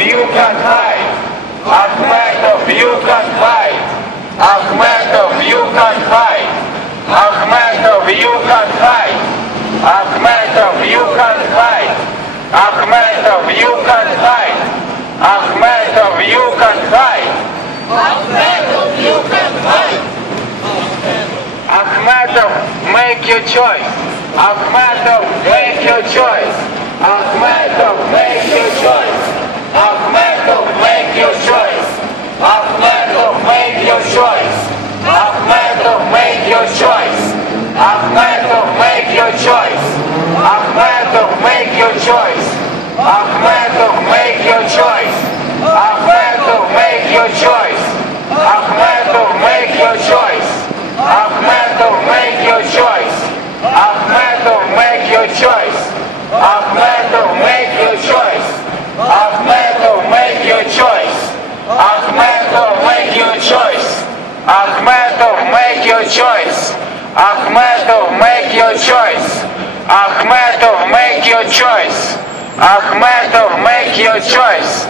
you can hide. Ahmed, you can fight. Ahmed, you can fight. Ahmed, you can fight. Ahmed, you can fight. Ahmed, you can fight. Ahmed, you can fight. Ahmed, you can fight. Ahmed, make your choice. Ahmed, make your choice. Your choice. Ahmedov, make your choice. Ahmedov, make your choice. Ahmedov, make your choice. Ahmedov, make your choice. Ahmedov, make your choice. Ahmedov, make your choice. Ahmedov, make your choice. Choice. Ahmedov, make your choice. Ahmedov, make your choice. Ahmedov, make your choice.